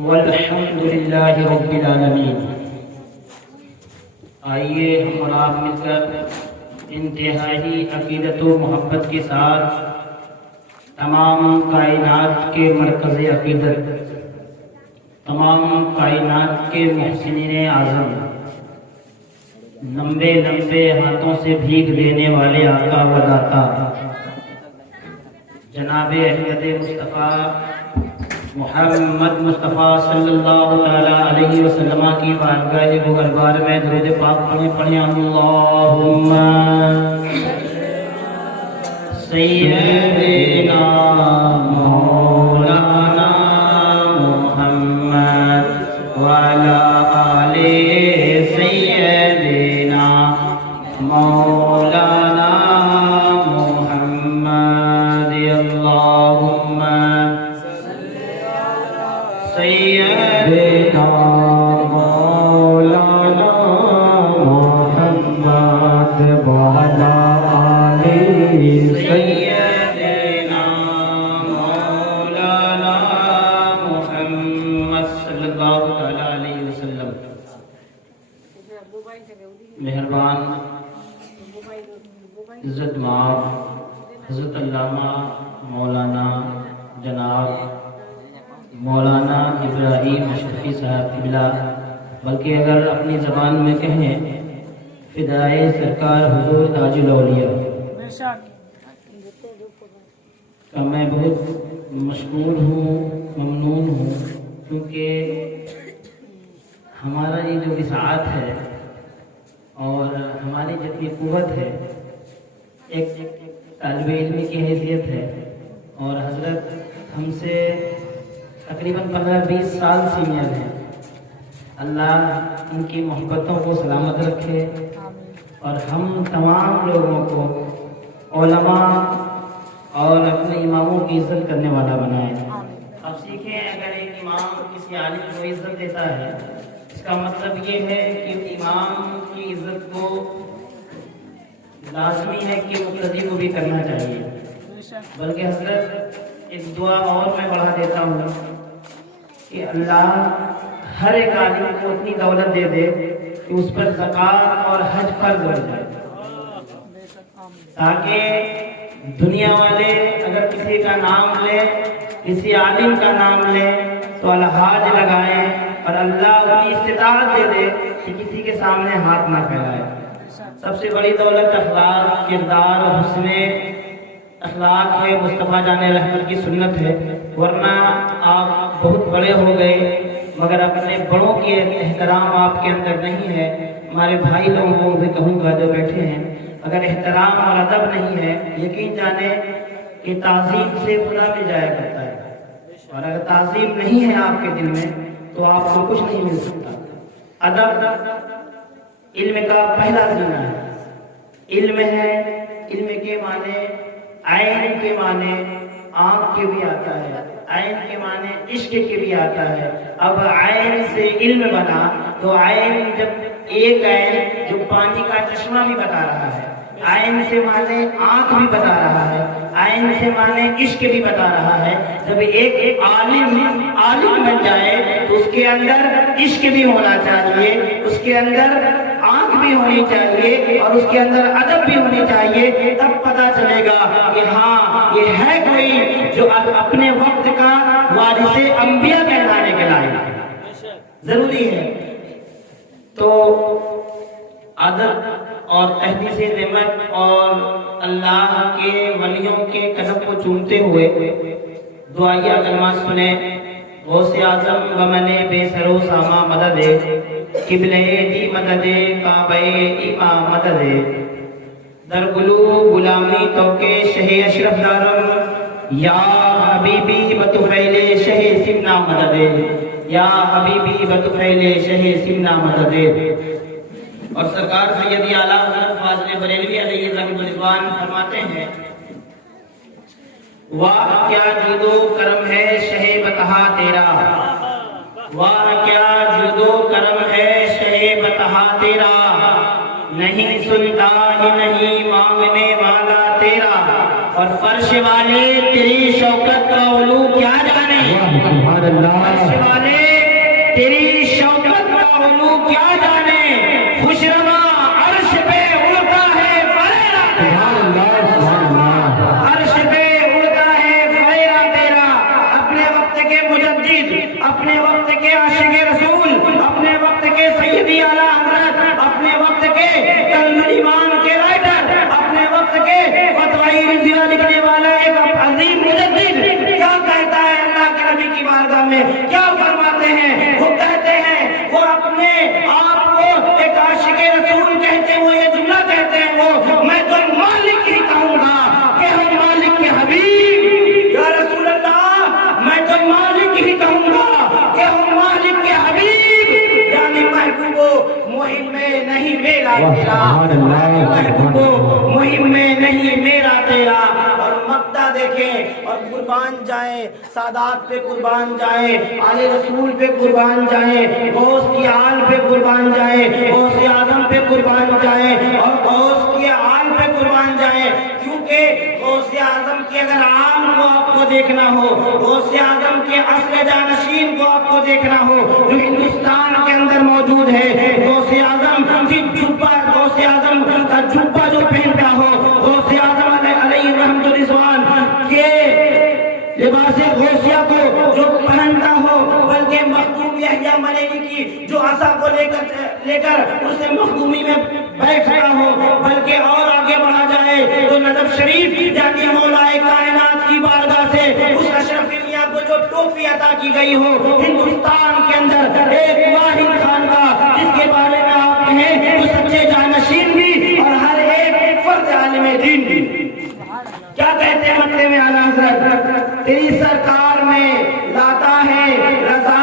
والحمد للہ رب العالمین۔ آئیے ہم اور آپ مل کر انتہائی عقیدت و محبت کے ساتھ تمام کائنات کے مرکز عقیدت، تمام کائنات کے محسنین اعظم، لمبے لمبے ہاتھوں سے بھیگ دینے والے آقا و داتا جناب احمد مصطفیٰ محمد مصطفیٰ صلی اللہ تعالی علیہ وسلم کی بارگاہ گوہربار میں درود پاک پڑھیں اللہم سیدنا مولانا محمد وعلی آل سیدنا مولانا محمد اللہم سیدنا مولانا محمد وعلی آل سیدنا مولانا محمد صلی اللہ تعالی علیہ وسلم۔ مہربان عزت مآب حضرت علامہ مولانا جناب مولانا ابراہیم اشرفی صاحب قبلہ، بلکہ اگر اپنی زبان میں کہیں فدائے سرکار حضور تاج الاولیاء، کہ میں بہت مشکور ہوں، ممنون ہوں، کیونکہ ہمارا یہ جو وسعت ہے اور ہماری جتنی قوت ہے ایک طالب علم کی حیثیت ہے، اور حضرت ہم سے تقریباً 15-20 سال سینئر ہیں۔ اللہ ان کی محبتوں کو سلامت رکھے اور ہم تمام لوگوں کو علماء اور اپنے اماموں کی عزت کرنے والا بنائے۔ اب سیکھیں، اگر ایک امام کسی عالم کو عزت دیتا ہے، اس کا مطلب یہ ہے کہ امام کی عزت کو لازمی ہے کہ مقتدی کو بھی کرنا چاہیے۔ بلکہ حضرت ایک دعا اور میں بڑھا دیتا ہوں کہ اللہ ہر ایک آدمی کو اتنی دولت دے دے کہ اس پر زکوٰۃ اور حج فرض ہو جائے، تاکہ دنیا والے اگر کسی کا نام لے، کسی عالم کا نام لے تو الحاج لگائیں، اور اللہ اتنی استطاعت دے دے کہ کسی کے سامنے ہاتھ نہ پھیلائے۔ سب سے بڑی دولت اخلاق، کردار اور حسن اخلاق ہے، مصطفیٰ جان رحمت کی سنت ہے۔ ورنہ آپ بہت بڑے ہو گئے مگر اپنے بڑوں کے احترام آپ کے اندر نہیں ہے۔ ہمارے بھائی لوگوں کو بھی کہوں گا جو بیٹھے ہیں، اگر احترام اور ادب نہیں ہے، یقین جانے کہ تعظیم سے خدا مل جایا کرتا ہے، اور اگر تعظیم نہیں ہے آپ کے دل میں تو آپ کو کچھ نہیں مل سکتا۔ ادب علم کا پہلا زینہ ہے۔ علم ہے، علم کے معنی عین کے معنی آنکھ کے بھی آتا ہے، عین کے معنی عشق کے بھی آتا ہے۔ اب عین سے علم بنا تو عین جب ایک عین جو پانی کا چشمہ بھی بتا رہا ہے، عین سے معنی آنکھ بھی بتا رہا ہے، عین سے معنی عشق بھی بتا رہا ہے۔ جب ایک عالم بن جائے تو اس کے اندر عشق بھی ہونا چاہیے، اس کے اندر آنکھ بھی ہونی چاہیے، اور اس کے اندر ادب بھی ہونی چاہیے۔ تب پتہ چلے گا کہ ہاں یہ ہے کوئی جو اپنے وقت کا وارث انبیاء کہلانے کے لائق ہے، ضروری ہے۔ تو ادب اور تحدیث نعمت اور اللہ کے ولیوں کے قدم کو چومتے ہوئے دعائیہ کلمات سنیں۔ غوث اعظم بمن بے سرو ساما مدد، قبلہ دی مدد، کعبہ امام مدد، در گلو غلامی تو کے شہ اشرف دارم، یا حبیبی بطفیل شہ سمنا مدد، یا حبیبی بطفیل شہ سمنا مدد۔ اور سرکار سیدی اعلیٰ حضرت فاضل بریلوی علیہ الرضوان فرماتے ہیں، واہ کیا جود و کرم ہے شہ بتہا تیرا، واہ کیا جود و کرم ہے شہ بتہا تیرا، نہیں سنتا ہی نہیں مانگنے والا تیرا، اور فرش والے تیری شوکت کا علو کیا جانے، فرش والے تیری شوکت کا علو کیا جانے، خوشنما عرش پہ اڑتا ہے فریرا تیرا، عرش پہ اڑتا ہے فریرا تیرا۔ اپنے وقت کے مجدد، اپنے وقت کے عاشق رسول، اپنے وقت کے سیدی اعلیٰ حضرت، اپنے وقت کے کنز ایمان کے رائٹر، اپنے وقت کے فتوی رضیہ لکھنے والا ایک عظیم مجدد کیا کہتا ہے اللہ کے نبی کی بارگاہ میں، کیا فرماتے ہیں؟ وہ کہتے ہیں، وہ اپنے آپ کو ایک عاشق رسول کہتے ہیں، وہ یہ جملہ کہتے ہیں، وہ میں تو مالک ہی کہوں گا کہ ہم مالک کے حبیب، یا رسول اللہ میں تو مالک ہی کہوں گا کہ ہم مالک کے حبیب، یعنی محبوبو مہم میں نہیں میرا تیرا، محبوبو مہم میں نہیں میرا تیرا۔ اور مقطع دیکھیں اور قربان جائیں، سادات پہ قربان جائیں، آل رسول پہ قربان جائیں، غوث کی آل پہ قربان جائیں، غوث اعظم پہ قربان جائیں، اور غوث کی آل پہ قربان جائیں، کیونکہ غوث اعظم کی اگر آل کو آپ کو دیکھنا ہو، غوث اعظم کے اصل جانشین کو آپ کو دیکھنا ہو جو ہندوستان کے اندر موجود ہے، غوث اعظم کی جبہ، غوث اعظم کا جبہ جو پہنتا ہو، غوث اعظم علیہ رحمت رضوان کے لباس غوثیہ کو جو پہنتا ہو، بلکہ مخدوم یحییٰ ملیلی کی جو عصا کو لے کر اسے مخدومی میں بیٹھتا ہو، بلکہ اور آگے بڑھا جائے تو نجف شریف یعنی مولا کائنات کی بارگاہ سے اس اشرف میاں کو جو ٹوپی عطا کی گئی ہو ہندوستان کے اندر ایک واحد خانقاہ جس کے بارے میں آپ کہیں تو سچے جانشین بھی اور ہر ایک فرد عالم دین بھی۔ کیا کہتے ہیں مطلب میں اعلیٰ حضرت؟ تیری سرکار میں لاتا ہے رضا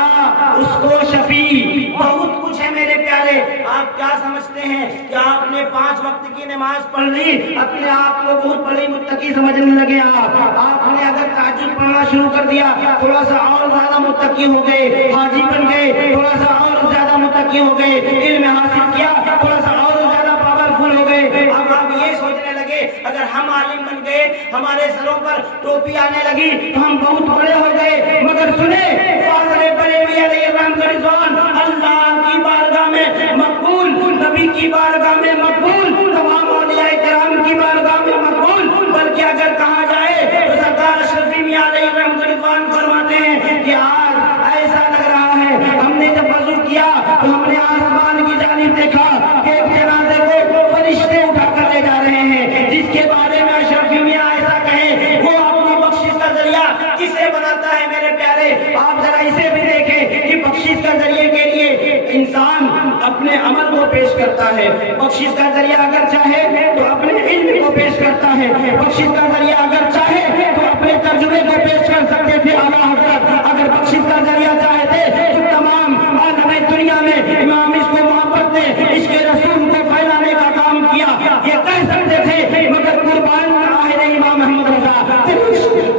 اس کو شفیع، بہت کچھ ہے میرے پیارے۔ آپ کیا سمجھتے ہیں کہ آپ نے 5 وقت کی نماز پڑھ لی، اپنے آپ کو بہت بڑی متقی سمجھنے لگے؟ آپ نے اگر تہجد پڑھنا شروع کر دیا تھوڑا سا اور زیادہ متقی ہو گئے، حاجی بن گئے تھوڑا سا اور زیادہ متقی ہو گئے، علم حاصل کیا تھوڑا سا اور زیادہ پاورفل ہو گئے۔ اب آپ یہ سوچنے لگے اگر ہم عالم بن گئے، ہمارے سروں پر ٹوپی آنے لگی تو ہم بہت بڑے ہو گئے۔ مگر سنیں فاضل بریلوی علیہ رحمت رضوان اللہ کی بارگاہ میں مقبول، نبی کی بارگاہ میں مقبول، تمام اولیاء کرام کی بارگاہ میں مقبول، بلکہ اگر کہا جائے تو سرکار اشرف میاں علیہ رحمت رضوان فرماتے ہیں کہ آج ایسا لگ رہا ہے ہم نے جب وضو کیا تو ہم نے آسمان کی جانب دیکھا کہ ایک جنازے کو فرشتے اٹھا کر لے جا رہے ہیں، جس کے بارے میں اشرف میاں ایسا کہیں وہ اپنی بخشش کا ذریعہ کسے بناتا ہے میرے پیارے؟ آپ ذرا اسے بھی دیکھیں کہ بخشش کا ذریعے کے لیے انسان اپنے عمل کو پیش کرتا ہے، بخشش کا ذریعہ اگر چاہے تو اپنے علم کو پیش کرتا ہے، بخشش کا ذریعہ اگر چاہے تو اپنے ترجمے کو پیش کر سکتے تھے اعلیٰ حضرت۔ اگر بخشش کا ذریعہ چاہتے تو تمام عالم دنیا میں امام عشق و محبت نے عشق رسول کو پھیلانے کا کام کیا، یہ کہہ سکتے تھے، مگر قربان آہر امام محمد رضا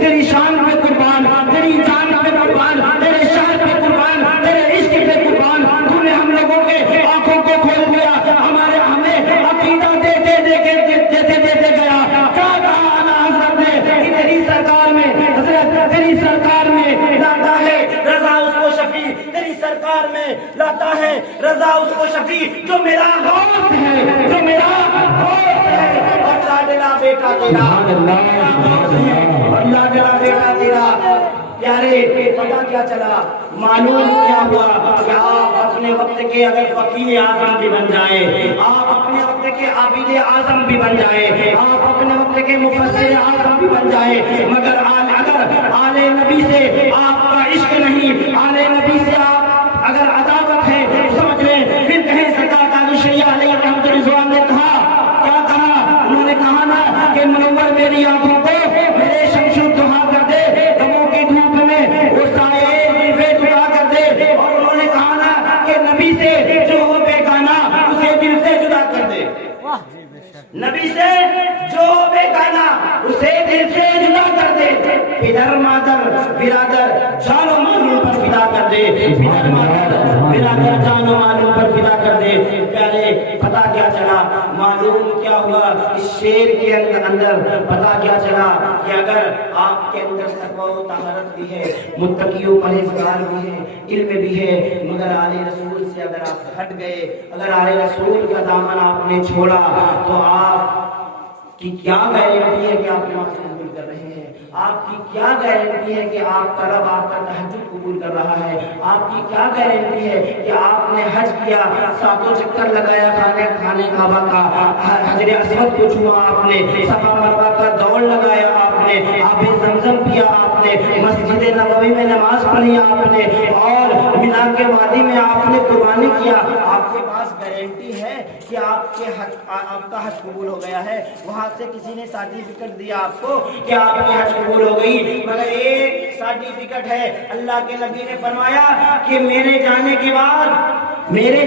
تیری شان پہ قربان، تیری جان پہ قربان، تیرے شہر پہ قربان، تیرے عشق پہ قربان، تو نے ہم لوگوں کے آنکھوں کو کھول دیا، ہمیں عقیدہ دیتے گیا۔ کیا کہا اعلیٰ حضرت نے کہ تیری سرکار میں حضرت، تیری سرکار میں لاتا ہے رضا اس کو شفیع، تیری سرکار میں لاتا ہے رضا اس کو شفیع جو میرا غوث ہے، جو میرا غوث ہے، اور لاڈلا بیٹا تیرا، لاڈلا بیٹا تیرا۔ پیارے پتہ کیا چلا، معلوم کیا ہوا کہ آپ اپنے وقت کے اگر فقیہ اعظم بھی بن جائیں، آپ اپنے وقت کے عابد اعظم بھی بن جائیں، آپ اپنے وقت کے مفسر اعظم بھی بن جائیں، مگر اگر آل نبی سے آپ کا عشق نہیں، آل نبی سے آپ اگر عداوت ہے سمجھ لیں پھر کہیں سرکار قاضی شریعہ علیہ رحمت رضوان نے کہا، کیا کہا؟ انہوں نے کہا نا کہ منور میری آنکھوں کو میرے شمس الضحیٰ کر دے، غموں کی دھوپ میں وہ سائے زلفے جدا کر دے، اور انہوں نے کہا نا کہ نبی سے جو ہو بیگانہ اسے دل سے جدا کر دے، نبی سے جو ہو بیگانہ اسے دل سے جدا کر دے، پدر مادر برادر جان و مال پر فدا کر دے۔ دے، فکر برادر جان و معلوم پر فدا کر دے۔ پیارے پتہ کیا چلا، معلوم کیا ہوا اس شعر کے اندر، پتہ کیا چلا کہ اگر آپ کے اندر تقوی و طہارت بھی ہے، متقی و پرہیزگار بھی ہے، علم بھی ہے، مگر آل رسول سے اگر آپ ہٹ گئے، اگر آل رسول کا دامن آپ نے چھوڑا، تو آپ کی کیا گارنٹی ہے کہ آپ نماز قبول کر رہے ہیں؟ آپ کی کیا گارنٹی ہے کہ آپ کا رب آپ کا تہجد قبول کر رہا ہے؟ آپ کی کیا گارنٹی ہے کہ آپ نے حج کیا، ساتوں چکر لگایا خانے کعبہ کا، حجر اسود کو چھوا آپ نے، صفا مروہ کا دوڑ لگایا آپ نے، آب زمزم پیا آپ نے، مسجد نبوی میں نماز پڑھی آپ نے، اور مینا کے وادی میں آپ نے قربانی کیا، آپ کے پاس گارنٹی ہے کہ آپ کا حج قبول ہو گیا ہے؟ وہاں سے کسی نے سرٹیفکیٹ دیا آپ کو کہ آپ کی حج قبول ہو گئی، مگر ایک سرٹیفکیٹ ہے، اللہ کے نبی نے فرمایا کہ میرے جانے کے بعد میرے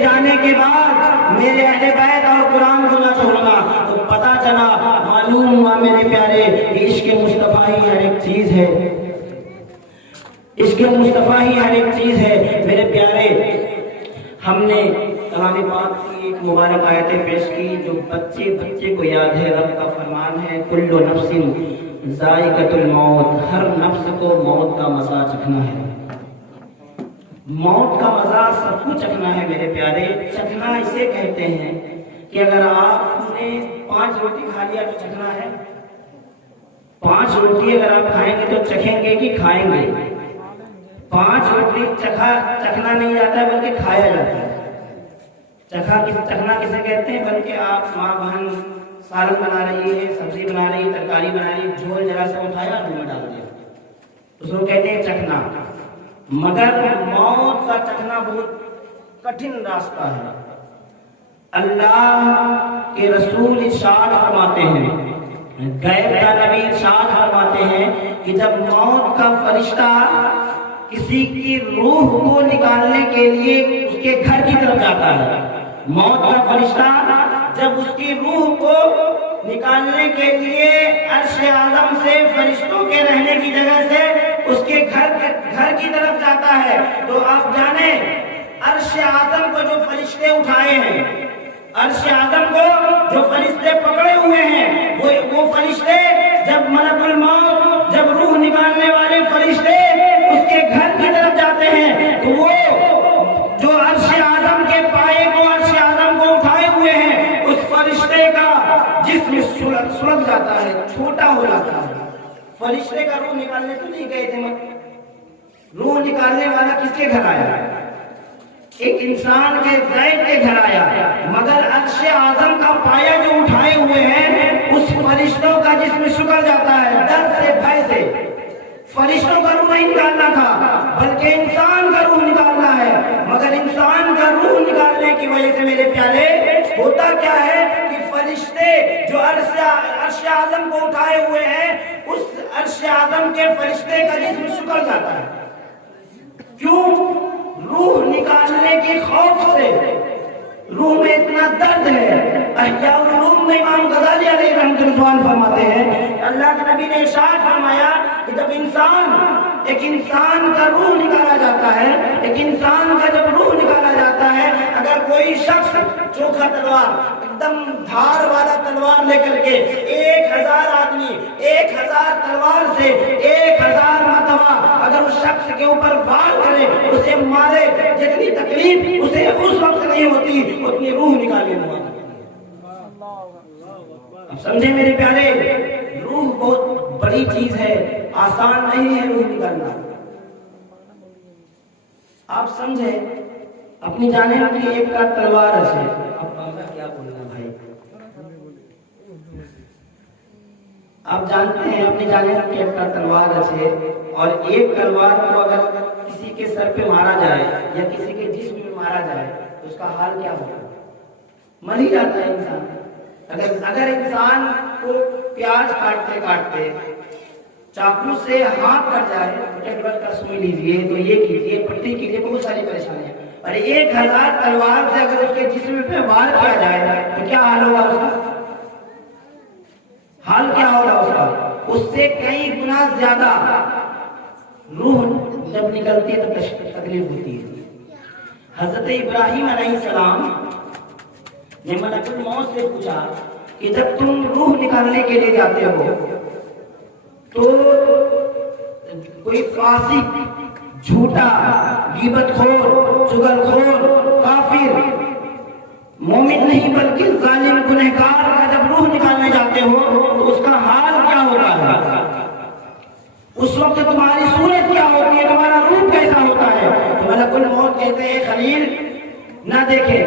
اہل بیت اور قرآن کو نہ چھوڑنا۔ تو پتہ چلا، معلوم ہوا میرے پیارے، عشق مصطفیٰ ہی ہر ایک چیز ہے، عشق مصطفیٰ ہی ہر ایک چیز ہے میرے پیارے۔ ہم نے کلام پاک کی ایک مبارک آیتیں پیش کی جو بچے کو یاد ہے۔ رب کا فرمان ہے، کل نفس ذائقۃ الموت، ہر نفس کو موت کا مزہ چکھنا ہے، موت کا مزہ سب کو چکھنا ہے میرے پیارے۔ چکھنا اسے کہتے ہیں کہ اگر آپ نے 5 روٹی کھا لیا تو چکھنا ہے، 5 روٹی اگر آپ کھائیں گے تو چکھیں گے کہ کھائیں گے؟ 5 روٹی چکھنا نہیں جاتا ہے بلکہ کھایا جاتا ہے۔ چکھنا کسے کہتے ہیں؟ بلکہ آپ ماں بہن سالن بنا رہی ہے، سبزی بنا رہی ہے، ترکاری بنا رہی ہے، جھول ذرا سا اٹھایا اور منہ میں ڈال دیا، اس کو کہتے ہیں چکھنا۔ مگر موت کا چکھنا بہت کٹھن راستہ ہے۔ اللہ کے رسول ارشاد فرماتے ہیں، غیب کا نبی ارشاد فرماتے ہیں کہ جب موت کا فرشتہ کسی کی روح کو نکالنے کے لیے اس کے گھر کی طرف جاتا ہے، موت کا فرشتہ جب اس کی روح کو نکالنے کے لیے عرش اعظم سے، فرشتوں کے رہنے کی جگہ سے اس کے گھر کی طرف جاتا ہے، تو آپ جانیں عرش اعظم کو جو فرشتے اٹھائے ہیں، عرش اعظم کو جو فرشتے پکڑے ہوئے ہیں، وہ فرشتے جب ملک الموت، جب روح نکالنے والے فرشتے اس کے گھر کی طرف جاتے ہیں، تو وہ جو عرش اعظم کے پائے کو، عرش اعظم کو اٹھائے ہوئے ہیں، اس فرشتے کا جسم سلگ جاتا ہے، چھوٹا ہو جاتا ہے۔ فرشتے کا روح نکالنے تو نہیں گئے تھے، روح نکالنے والا کس کے گھر آیا؟ ایک انسان کے زید کے گھر آیا، مگر عرش اعظم کا پایا جو اٹھائے ہوئے ہیں، اس فرشتوں کا جسم سکڑ جاتا ہے ڈر سے، بھے سے۔ فرشتوں کا روح نہیں نکالنا تھا بلکہ انسان کا روح نکالنا ہے، مگر انسان کا روح نکالنے کی وجہ سے میرے پیارے ہوتا کیا ہے کہ فرشتے جو عرش اعظم کو اٹھائے ہوئے ہیں، اس عرش اعظم کے فرشتے کا جسم سکڑ جاتا ہے۔ کیوں؟ روح نکالنے کے خوف سے، روح میں اتنا درد ہے۔ احیاء العلوم میں امام غزالی علیہ رحمۃ اللہ فرماتے ہیں کہ اللہ کے نبی نے ارشاد فرمایا کہ جب ایک انسان کا روح نکالا جاتا ہے، ایک انسان کا جب روح نکالا جاتا ہے، اگر کوئی شخص چوکھا تلوار، ایک دم دھار والا تلوار لے کر کے 1000 آدمی 1000 تلوار سے 1000 مرتبہ اگر اس شخص کے اوپر وار کرے، اسے مارے، جتنی تکلیف اسے اس وقت نہیں ہوتی اتنی روح نکالنے میں ہوتی۔ اب سمجھے میرے پیارے، روح بہت بڑی چیز ہے، آسان نہیں ہے روح نکالنا۔ آپ سمجھے، اپنی جانب کی ایک کا تلوار ہے، اب بابا کیا بولنا بھائی، آپ جانتے ہیں اپنی جانب کی ایک کا تلوار ہے، اور ایک تلوار کو اگر کسی کے سر پہ مارا جائے یا کسی کے جسم میں مارا جائے تو اس کا حال کیا ہوگا؟ مر ہی جاتا ہے انسان۔ اگر انسان کو پیاز کاٹتے کاٹتے چاقو سے ہاتھ کٹ جائے، ٹیبلٹ کا سوئی لیجیے، تو یہ کیجیے، پٹی کیجیے، بہت ساری پریشانیاں، اور 1000 تلوار سے اگر اس کے جسم پہ وار کیا جائے تو کیا حال ہوگا اس کا؟ حال کیا ہوگا اس کا؟ اس سے کئی گنا زیادہ روح جب نکلتی ہے تو تکلیف ہوتی ہے۔ حضرت ابراہیم علیہ السلام نے ملک الموت سے پوچھا کہ جب تم روح نکالنے کے لیے جاتے ہو تو کوئی فاسق، جھوٹا، غیبت خور، چغل خور، کافر، مومن نہیں بلکہ ظالم گنہگار کا جب روح نکالنے جاتے ہو تو اس کا حال کیا ہوتا ہے؟ اس وقت تمہاری صورت کیا ہوتی ہے؟ تمہارا روح کیسا ہوتا ہے؟ ملک الموت کہتے ہیں خلیل نہ دیکھے،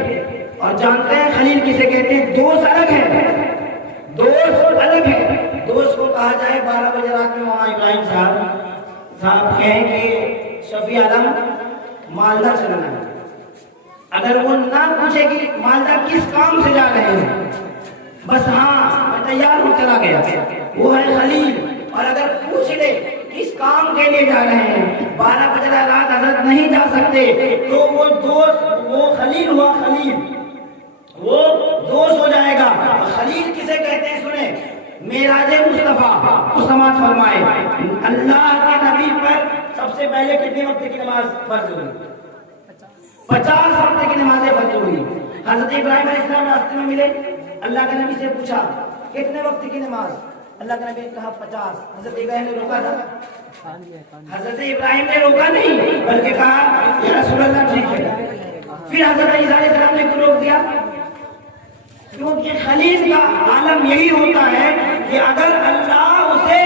اور جانتے ہیں خلیل کسے کہتے ہیں؟ دوست الگ ہے، دوست الگ ہے۔ دوست کو کہا جائے 12 بجے رات میں وہاں ابراہیم صاحب کہیں کہ شفیع عالم مالدہ چلنا ہے، اگر وہ نہ پوچھے کہ مالدہ کس کام سے جا رہے ہیں، بس ہاں میں تیار ہوں چلا گیا، وہ ہے خلیل۔ اور اگر پوچھ لے کس کام کے لیے جا رہے ہیں، 12 بجے رات حضرت نہیں جا سکتے، تو وہ دوست، وہ خلیل ہوا، خلیل وہ دوست ہو جائے گا۔ خلیل کسے کہتے ہیں سنیں؟ معراج مصطفیٰ کو سماعت فرمائے، اللہ کے نبی پر سب سے پہلے کتنے وقت کی نماز فرض ہوئی؟ 50 وقت کی نمازیں فرض ہوئی۔ حضرت ابراہیم علیہ السلام راستے میں ملے، اللہ کے نبی سے پوچھا کتنے وقت کی نماز؟ اللہ کے نبی نے کہا 50۔ حضرت ابراہیم نے روکا تھا؟ حضرت ابراہیم نے روکا نہیں، بلکہ کہا یا رسول اللہ ٹھیک ہے۔ پھر حضرت عیسیٰ علیہ السلام نے کیوں روک دیا؟ کیونکہ خلیل کا عالم یہی ہوتا ہے کہ اگر اللہ اسے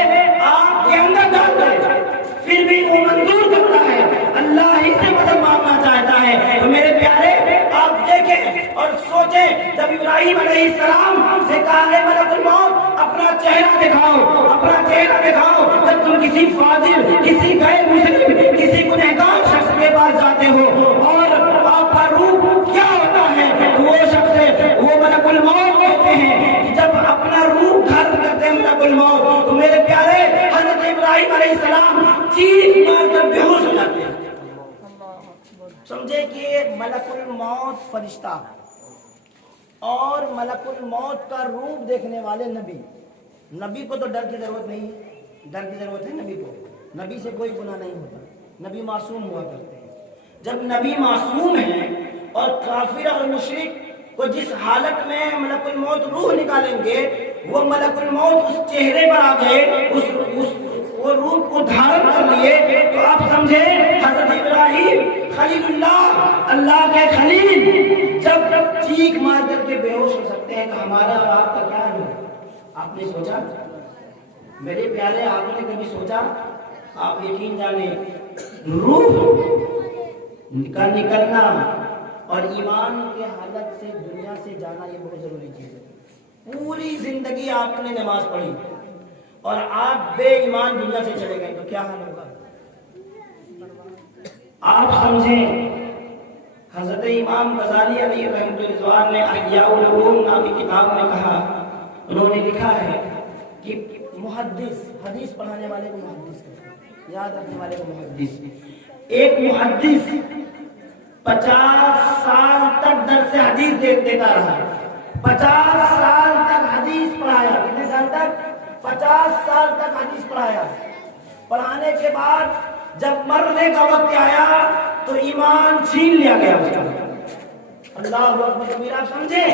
آپ کے اندر ڈال دے پھر بھی وہ منظور کرتا ہے، اللہ ہی سے مدد مانگنا چاہتا ہے۔ تو میرے پیارے آپ دیکھیں اور سوچیں، جب ابراہیم علیہ السلام سے کہا ہے ملک الموت اپنا چہرہ دکھاؤ، اپنا چہرہ دکھاؤ، جب تم کسی فاضل، کسی غیر مسلم، کسی گنہگار شخص کے پاس جاتے ہو اور آپ کا روح کیا ہوتا ہے؟ وہ شخص، وہ ملک الموت کہتے ہیں کہ جب اپنا روح گھر کرتے ہیں ملک الموت، تو میرے پیارے حضرت ابراہیم علیہ السلام چیخ مار کر بے ہوش ہو جاتے ہیں۔ سمجھے کہ ملک الموت فرشتہ اور ملک الموت کا روپ دیکھنے والے نبی، نبی کو تو ڈر کی ضرورت نہیں ہے، ڈر کی ضرورت ہے نبی کو، نبی سے کوئی گناہ نہیں ہوتا، نبی معصوم ہوا کرتے ہیں۔ جب نبی معصوم ہے اور کافر اور مشرک کو جس حالت میں ملک الموت روح نکالیں گے، وہ ملک الموت اس چہرے پر آ گئے، وہ روح کو دھارن کر لیے، تو آپ سمجھے حضرت ابراہیم خلیل اللہ، اللہ کے خلیل، جب چیخ مار کر کے بے ہوش ہو سکتے ہیں تو ہمارا اور آپ کا کیا ہے؟ آپ نے سوچا؟ میرے پیارے آپ نے کبھی سوچا؟ آپ یقین جانے روح کا نکلنا اور ایمان کے حالت سے دنیا سے جانا یہ بہت ضروری چیز ہے۔ پوری زندگی آپ نے نماز پڑھی اور آپ بے ایمان دنیا سے چلے گئے تو کیا حال ہوگا؟ آپ سمجھیں، حضرت امام غزالی علیہ رحمۃ اللہ نے احیاء العلوم نامی کتاب میں کہا، انہوں نے لکھا ہے کہ محدث، حدیث پڑھانے والے کو محدث کہتے ہیں، یاد رکھنے والے کو محدث۔ ایک محدث 50 سال تک درس حدیث دیتا رہا، 50 سال تک حدیث پڑھایا۔ کتنے سال تک؟ 50 سال تک حدیث پڑھایا۔ پڑھانے کے بعد جب مرنے کا وقت آیا تو ایمان چھین لیا گیا اس کا۔ اللہ اکبر، آپ سمجھیں،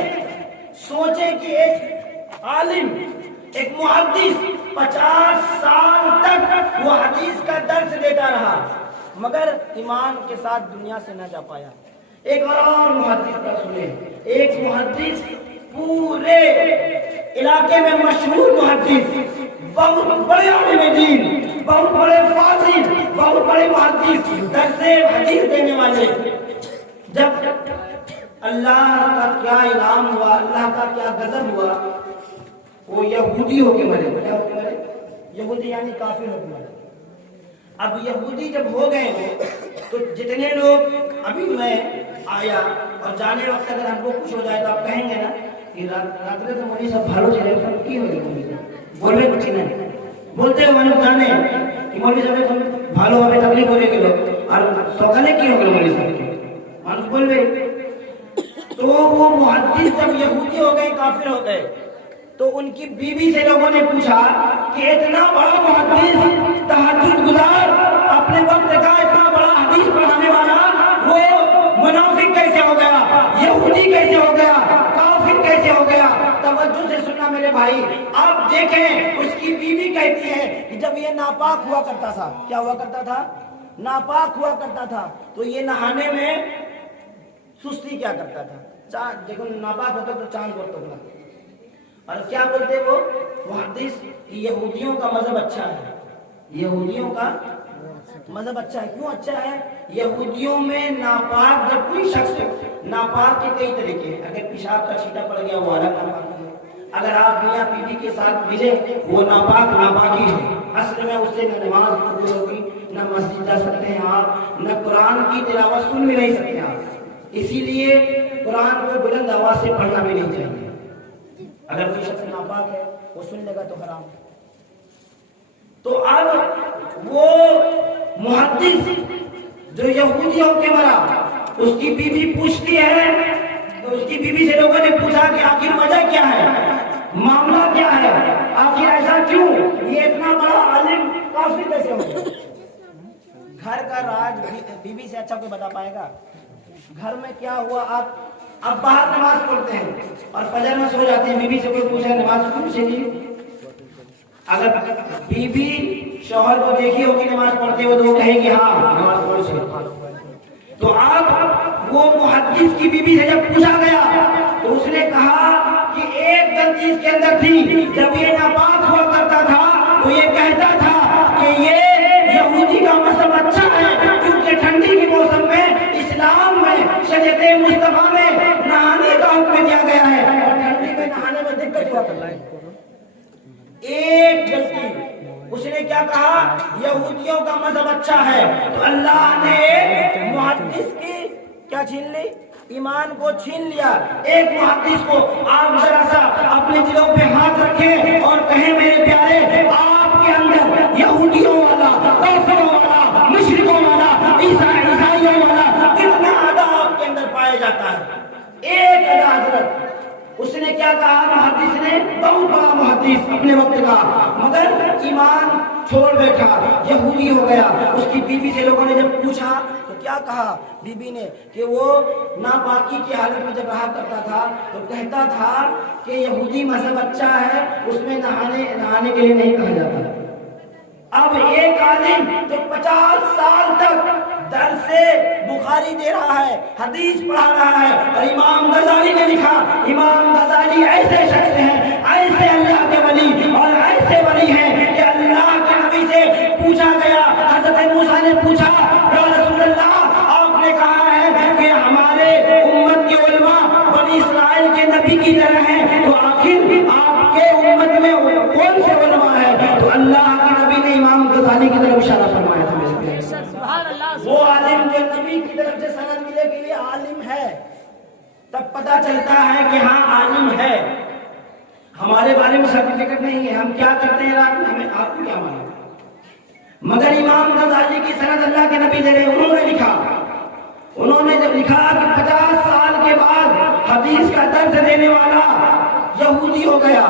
سوچیں کہ ایک عالم، ایک محدث 50 سال تک وہ حدیث کا درس دیتا رہا مگر ایمان کے ساتھ دنیا سے نہ جا پایا۔ ایک اور محدث کا سنیں، ایک محدث پورے علاقے میں مشہور محدث، بہت بڑے عالم دین، بہت بڑے فاضل، بہت بڑے محدث، درس حدیث دینے والے، جب اللہ کا کیا انعام ہوا، اللہ کا کیا غضب ہوا، وہ یہودی ہو کے مرے۔ کیا ہو کے مرے؟ یہودی یعنی کافر ہو کے مرے۔ اب یہودی جب ہو گئے ہیں تو جتنے لوگ، ابھی میں آیا اور جانے وقت اگر ہم کو کچھ ہو جائے تو آپ کہیں گے نا کہ رات میں تو مولوی صاحب بھالو چلے سب کی ہوئی بولے کچھ نہیں بولتے ہیں، مانو جانے کہ مولوی صاحب تم بھالو ہمیں تبلیغ بولے کے لوگ اور سوکھانے کی ہوگا مولوی صاحب کی مانو بول رہے۔ تو وہ محدث جب یہودی ہو گئے، کافر ہو گئے، تو ان کی بیوی سے لوگوں نے پوچھا کہ اتنا بڑا محدث، تہجد گزار، اپنے وقت کا اتنا بڑا حدیث پڑھانے والا وہ منافق کیسے ہو گیا، یہودی کیسے ہو گیا، کافر کیسے ہو گیا؟ توجہ سے سننا میرے بھائی، آپ دیکھیں اس کی بیوی کہتی ہے کہ جب یہ ناپاک ہوا کرتا تھا، کیا ہوا کرتا تھا؟ ناپاک ہوا کرتا تھا، تو یہ نہانے میں سستی کیا کرتا تھا؟ چاند دیکھو ناپاک ہوتا تو چاند کو توڑنا، اور کیا بولتے وہ محدث کہ یہودیوں کا مذہب اچھا ہے، یہودیوں کا مذہب اچھا ہے۔ کیوں اچھا ہے؟ یہودیوں میں ناپاک جب کوئی شخص ناپاک کے کئی طریقے ہیں، اگر پیشاب کا چھینٹا پڑ گیا وہ الگ ناپاک ہے، اگر آپ میاں بیوی کے ساتھ ملے وہ ناپاک ناپاکی ہے، اصل میں اس سے نہ نماز پڑھی ہوگی، نہ مسجد جا سکتے ہیں آپ، نہ قرآن کی تلاوت سن بھی نہیں سکتے آپ، اسی لیے قرآن کو بلند آواز سے پڑھنا بھی نہیں چاہیے، اگر کوئی شخص ناپاک ہے وہ سن لے گا تو حرام ہے۔ تو اب وہ محدث جو یہودیوں کے مرا اس کی بیوی پوچھتی ہے، تو اس کی بیوی سے لوگوں نے پوچھا کہ آخر وجہ کیا ہے، معاملہ کیا ہے، آخر ایسا کیوں، یہ اتنا بڑا عالم کافر کیسے ہو گیا؟ گھر کا راج بیوی سے اچھا کوئی بتا پائے گا؟ گھر میں کیا ہوا، آپ باہر نماز پڑھتے ہیں اور فجر میں سو جاتے ہیں، بیوی سے کوئی پوچھا نماز کیوں سے نہیں؟ اگر بیوی شوہر کو دیکھی ہوگی نماز پڑھتے ہو تو وہ کہے گی ہاں نماز پڑھ سے، تو آپ وہ محدث کی بیوی سے جب پوچھا گیا تو اس نے کہا کہ ایک غلطی اس کے اندر تھی، جب یہ ناپاک ہوا کرتا تھا تو یہ کہتا تھا کہ یہ یہودی کا مذہب اچھا ہے، کیونکہ ٹھنڈی کے موسم میں اسلام میں شریعت مصطفیٰ میں نہانے کا حکم دیا گیا ہے، اور ٹھنڈی میں نہانے میں دقت ہوا کرتا ہے۔ ایک غلطی اس نے کیا کہا، یہودیوں کا مذہب اچھا ہے، تو اللہ نے محدث کی کیا چھین لی، ایمان کو چھین لیا۔ ایک محدث کو آپ ذرا سا اپنے دلوں پہ ہاتھ رکھیں اور کہیں میرے پیارے آپ کے اندر یہودیوں والا، کافروں والا، مشرکوں والا، عیسائیوں والا کتنا ادا آپ کے اندر پایا جاتا ہے؟ ایک ادا حضرت اس نے کیا کہا، محدث نے بہت بڑا محدث اپنے وقت کا، مگر ایمان چھوڑ بیٹھا، یہودی ہو گیا۔ اس کی بیوی سے لوگوں نے جب پوچھا تو کیا کہا بیوی نے کہ وہ ناپاکی کی حالت میں جب رہا کرتا تھا تو کہتا تھا کہ یہودی مذہب اچھا ہے، اس میں نہانے کے لیے نہیں کہا جاتا۔ اب ایک عالم جو 50 سال تک درس بخاری دے رہا ہے، حدیث پڑھا رہا ہے، اور امام غزالی نے لکھا، امام غزالی ایسے شخص ہیں، ایسے اللہ کے ولی اور ایسے ولی ہیں کہ اللہ کے نبی سے پوچھا گیا، حضرت موسیٰ نے پوچھا یا رسول اللہ آپ نے کہا ہے کہ ہمارے امت کے علماء بنی اسرائیل کے نبی کی طرح ہیں، تو آخر آپ کے امت میں کون سے علماء ہیں؟ تو اللہ کے نبی نے امام غزالی کی طرف اشارہ فرمایا تھا۔ وہ عالم جو نبی کی طرف سے سند ملے کہ یہ عالم ہے، تب پتہ چلتا ہے کہ ہاں عالم ہے۔ ہمارے بارے میں سرٹیفکیٹ نہیں ہے، ہم کیا کرتے ہیں رات میں، ہمیں آپ کو کیا معلوم، مگر امام غزالی کی سند اللہ کے نبی دے رہے، انہوں نے جب لکھا کہ 50 سال کے بعد حدیث کا درس دینے والا یہودی ہو گیا،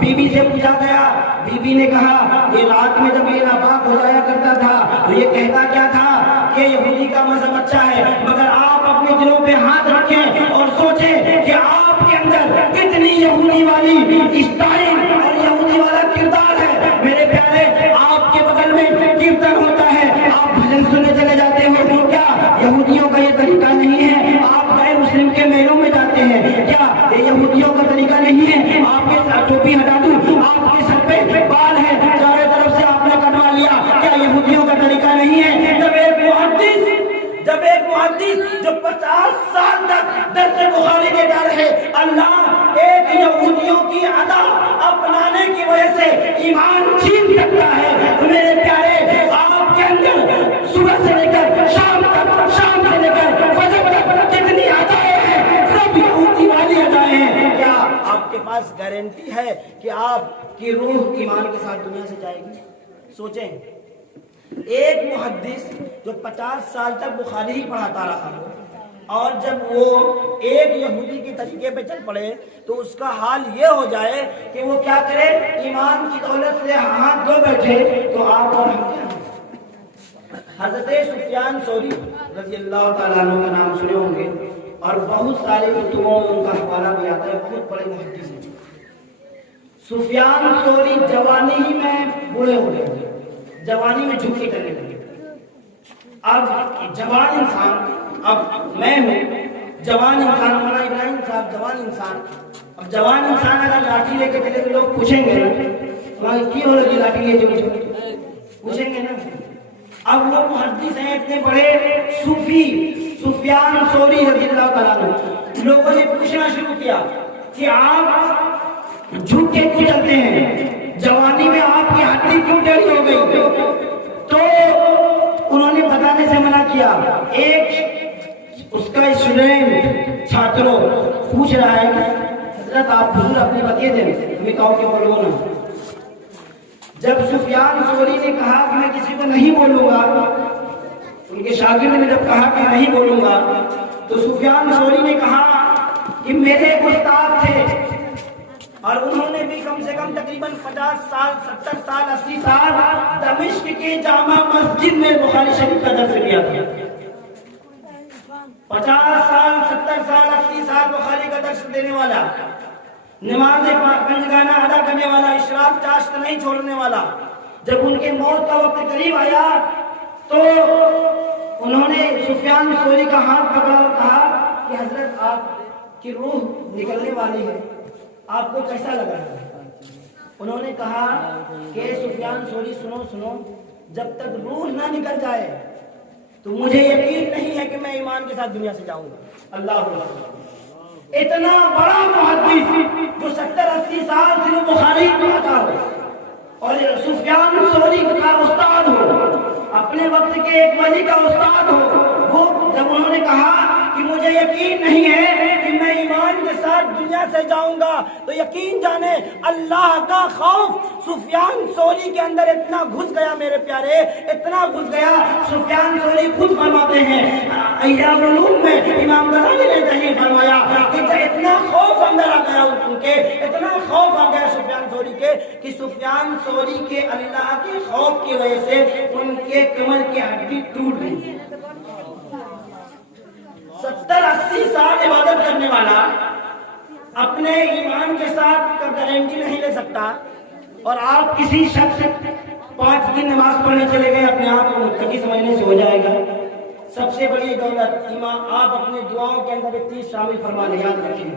بیوی سے پوچھا گیا، بیوی نے کہا کہ رات میں جب یہ ناپاک ہو جایا کرتا تھا تو یہ کہتا کیا تھا کہ یہودی کا مذہب اچھا ہے، مگر آپ اپنے دلوں پہ ہاتھ رکھیں اور سوچیں کہ آپ کے اندر کتنی یہودی والی اسٹائل اور یہودی والا کردار ہے۔ میرے پیارے آپ کے بغل میں کیرتن ہوتا ہے، آپ بھجن سننے چلے جاتے ہو، کیا یہودیوں کا یہ طریقہ نہیں ہے؟ آپ غیر مسلم کے میلوں میں جاتے ہیں، کیا یہ یہودیوں کا طریقہ نہیں ہے؟ آپ کے ٹوپی ہٹا دوں، آپ کے سر پہ بال ہے، چاروں طرف سے آپ نے کٹوا لیا، کیا یہودیوں کا طریقہ نہیں ہے؟ جب ایک محدث جو 50 سال تک درس بخاری دیتا رہے، اللہ ایک یہودیوں کی ادا اپنانے کی وجہ سے ایمان چھین سکتا ہے۔ میرے پیارے آپ کے اندر صبح سے لے کر شام تک، شام سے لے کر فجر تک کتنی ادائیں ہیں، سب یہودی والی ادائیں ہیں۔ کیا آپ کے پاس گارنٹی ہے کہ آپ کی روح ایمان کے ساتھ دنیا سے جائے گی؟ سوچیں، ایک محدث جو 50 سال تک بخاری ہی پڑھاتا رہا اور جب وہ ایک یہودی کے طریقے پہ چل پڑے تو اس کا حال یہ ہو جائے کہ وہ کیا کرے، ایمان کی دولت سے ہاتھ دھو بیٹھے، تو آپ اور ہم کیا ہیں؟ حضرت سفیان ثوری رضی اللہ تعالیٰ عنہ کا نام سنے ہوں گے اور بہت سارے کتبوں میں ان کا حوالہ بھی آتا ہے، بہت بڑے محدث ہیں۔ سفیان ثوری جوانی ہی میں بوڑھے ہو گئے، جوانی میں جھوٹی کرنے لگے۔ اب جوان انسان، اب میں ہوں جوان انسان، مولانا ابراہیم صاحب جوان انسان، اب جوان انسان اگر لاٹھی لے کے چلے تو لوگ پوچھیں گے نا کی ہو رہی لاٹھی لے کے پوچھیں گے نا۔ اب وہ محدث ہیں اتنے بڑے صوفی سفیان ثوری رضی اللہ تعالیٰ عنہ، لوگوں نے پوچھنا شروع کیا کہ آپ جھوٹ کے کیوں چلتے ہیں، جوانی میں آپ کی ہڈی کیوں ٹیڑھی ہو گئی؟ تو انہوں نے بتانے سے منع کیا۔ ایک اس کا اسٹوڈنٹ چھاتروں پوچھ رہا ہے کہ حضرت آپ حضور اپنی بتائیے دیں، ہمیں کہو کہ بولو نا۔ جب سفیان ثوری نے کہا کہ میں کسی کو نہیں بولوں گا، ان کے شاگرد نے جب کہا کہ نہیں بولوں گا، تو سفیان ثوری نے کہا کہ میرے ایک استاد تھے اور انہوں نے بھی کم سے کم تقریباً 50 سال 70 سال 80 سال دمشق کے جامع مسجد میں بخاری شریف کا درس دیا تھا۔ 50 سال 70 سال 80 سال بخاری کا درس دینے والا، نماز پنجگانہ ادا کرنے والا، اشراق چاشت نہیں چھوڑنے والا، جب ان کے موت کا وقت قریب آیا تو انہوں نے سفیان ثوری کا ہاتھ پکڑا اور کہا کہ حضرت آپ کی روح نکلنے والی ہے، آپ کو کیسا لگ رہا ہے؟ انہوں نے کہا کہ سفیان ثوری سنو، جب تک روح نہ نکل جائے تو مجھے یقین نہیں ہے کہ میں ایمان کے ساتھ دنیا سے جاؤں گا۔ اللہ اکبر! اتنا بڑا محدث جو 70-80 سال سے بخاری پڑھاتا ہو اور سفیان ثوری کا استاد ہو، اپنے وقت کے ایک ولی کا استاد ہو، وہ جب انہوں نے کہا کہ مجھے یقین نہیں ہے کہ میں ایمان کے ساتھ دنیا سے جاؤں گا، تو یقین جانے اللہ کا خوف سفیان ثوری کے اندر اتنا گھس گیا میرے پیارے، اتنا گھس گیا۔ سفیان ثوری خود فرماتے ہیں احیاء العلوم میں، امام غزالی نے تحریر فرمایا کہ اتنا خوف اندر آ گیا ان کے، اتنا خوف آ گیا سفیان ثوری کے کہ سفیان ثوری کے اللہ کے خوف کی وجہ سے ان کے کمر کی ہڈی ٹوٹ گئی۔ 70-80 سال عبادت کرنے والا اپنے ایمان کے ساتھ گارنٹی نہیں لے سکتا، اور آپ کسی شخص سے 5 دن نماز پڑھنے چلے گئے اپنے آپ کو متقی سمجھنے سے ہو جائے گا۔ سب سے بڑی دولت ایمان، آپ اپنے دعاؤں کے اندر ایک چیز شامل فرما لیں، یاد رکھیں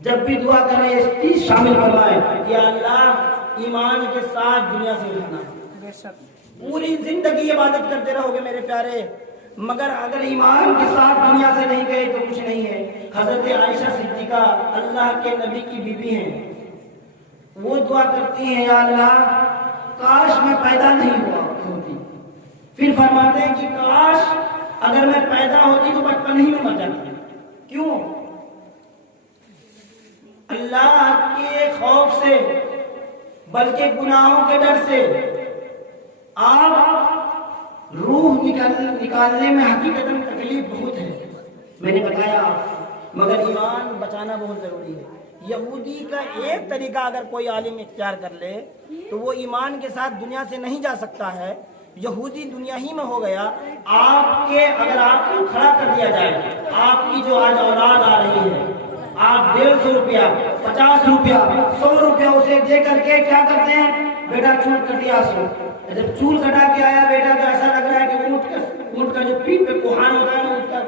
جب بھی دعا کریں ایک چیز شامل فرمائیں، یا اللہ ایمان کے ساتھ دنیا سے اٹھنا۔ پوری زندگی عبادت کرتے رہو گے میرے پیارے، مگر اگر ایمان کے ساتھ دنیا سے نہیں گئے تو کچھ نہیں ہے۔ حضرت عائشہ صدیقہ اللہ کے نبی کی بیوی ہیں، وہ دعا کرتی ہیں یا اللہ کاش میں پیدا نہیں ہوتی، پھر فرماتے ہیں کہ کاش اگر میں پیدا ہوتی تو بچپن ہی میں مر جاتی۔ کیوں؟ اللہ کے خوف سے، بلکہ گناہوں کے ڈر سے۔ آپ روح نکالنے میں حقیقتاً تکلیف بہت ہے، میں نے بتایا، مگر ایمان بچانا بہت ضروری ہے۔ یہودی کا ایک طریقہ اگر کوئی عالم اختیار کر لے تو وہ ایمان کے ساتھ دنیا سے نہیں جا سکتا ہے، یہودی دنیا ہی میں ہو گیا۔ اگر آپ کو کھڑا کر دیا جائے، آپ کی جو آج اولاد آ رہی ہے، آپ 150 روپیہ 50 روپیہ 100 روپیہ اسے دے کر کے کیا کرتے ہیں؟ بیٹا چول کٹیا سو، جب چول کٹا کے آیا بیٹا تو ایسا لگ رہا ہے کہ اونٹ کا جو پیٹ پہ کوہان ہوتا ہے نا، اونٹ کا